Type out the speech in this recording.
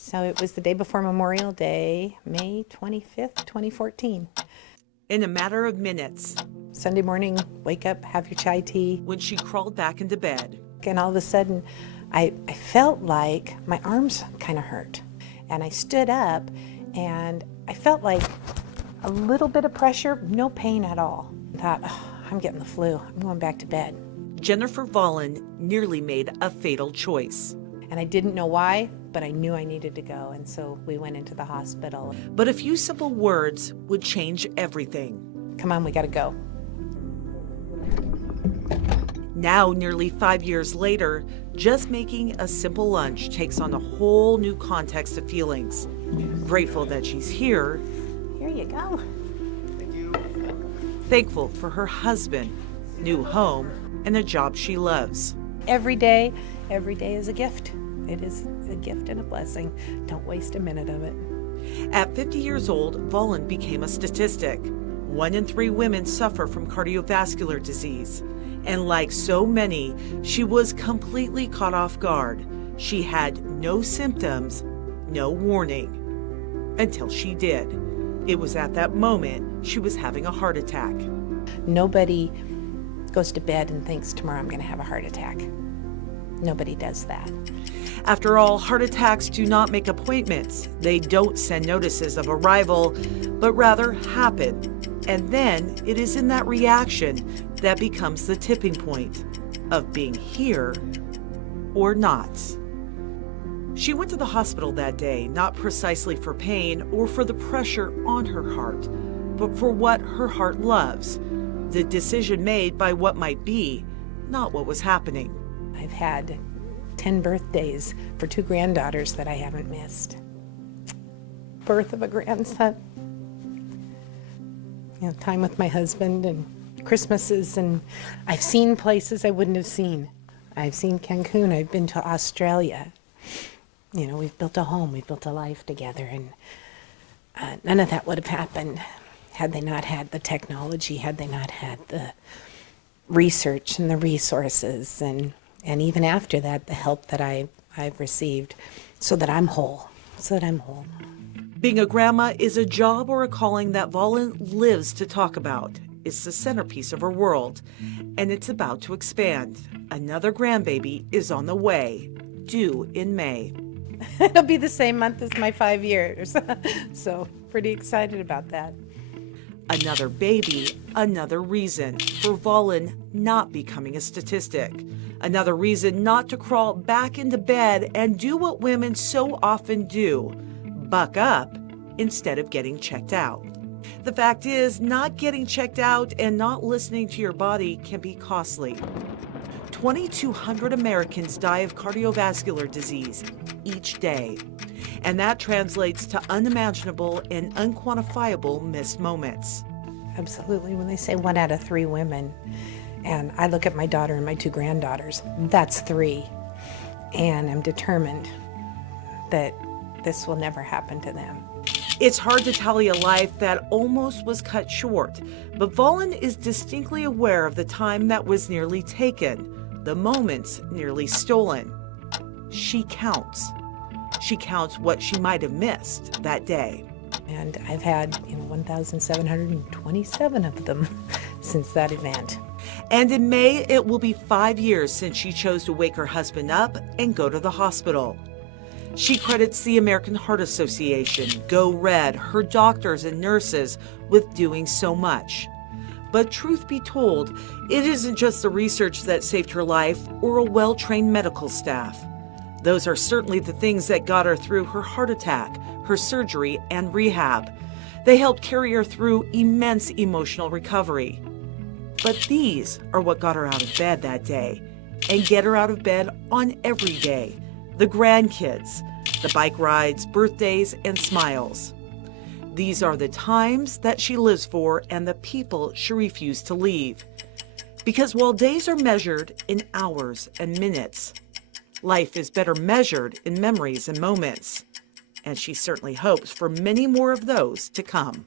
So it was the day before Memorial Day, May 25th, 2014. In a matter of minutes, Sunday morning, wake up, have your chai tea. when she crawled back into bed, And all of a sudden, I felt like my arms kind of hurt. And I stood up and I felt like a little bit of pressure, no pain at all. I thought, oh, I'm getting the flu. I'm going back to bed. Jennifer Volland nearly made a fatal choice. And I didn't know why, but I knew I needed to go. And so we went into the hospital. But a few simple words would change everything. Come on, we got to go. Now, nearly 5 years later, just making a simple lunch takes on a whole new context of feelings. Grateful that she's here. Here you go. Thankful for her husband, new home, and a job she loves. Every day is a gift. It is a gift and a blessing. Don't waste a minute of it. At 50 years old, Volland became a statistic. 1 in 3 women suffer from cardiovascular disease. And like so many, she was completely caught off guard. She had no symptoms, no warning. Until she did. It was at that moment she was having a heart attack. Nobody goes to bed and thinks, tomorrow I'm going to have a heart attack. Nobody does that. After all, heart attacks do not make appointments. They don't send notices of arrival, but rather happen. And then it is in that reaction that becomes the tipping point of being here or not. She went to the hospital that day, not precisely for pain or for the pressure on her heart, but for what her heart loves. The decision made by what might be, not what was happening. I've had 10 birthdays for 2 granddaughters that I haven't missed. Birth of a grandson. Time with my husband and Christmases, and I've seen places I wouldn't have seen. I've seen Cancun, I've been to Australia. We've built a home, we've built a life together, and none of that would have happened had they not had the technology, had they not had the research and the resources, and even after that, the help that I've received, so that I'm whole. Being a grandma is a job or a calling that Volland lives to talk about. It's the centerpiece of her world, and it's about to expand. Another grandbaby is on the way, due in May. It'll be the same month as my 5 years, so pretty excited about that. Another baby, another reason for Volland not becoming a statistic. Another reason not to crawl back into bed and do what women so often do, buck up instead of getting checked out. The fact is, not getting checked out and not listening to your body can be costly. 2,200 Americans die of cardiovascular disease each day, and that translates to unimaginable and unquantifiable missed moments. Absolutely. When they say 1 out of 3 women, and I look at my daughter and my 2 granddaughters, that's 3. And I'm determined that this will never happen to them. It's hard to tally a life that almost was cut short, but Volland is distinctly aware of the time that was nearly taken, the moments nearly stolen. She counts. She counts what she might have missed that day. And I've had 1,727 of them since that event. And in May, it will be 5 years since she chose to wake her husband up and go to the hospital. She credits the American Heart Association, Go Red, her doctors and nurses with doing so much. But truth be told, it isn't just the research that saved her life or a well-trained medical staff. Those are certainly the things that got her through her heart attack, her surgery, and rehab. They helped carry her through immense emotional recovery. But these are what got her out of bed that day, and get her out of bed on every day. The grandkids, the bike rides, birthdays, and smiles. These are the times that she lives for and the people she refused to leave. Because while days are measured in hours and minutes, life is better measured in memories and moments. And she certainly hopes for many more of those to come.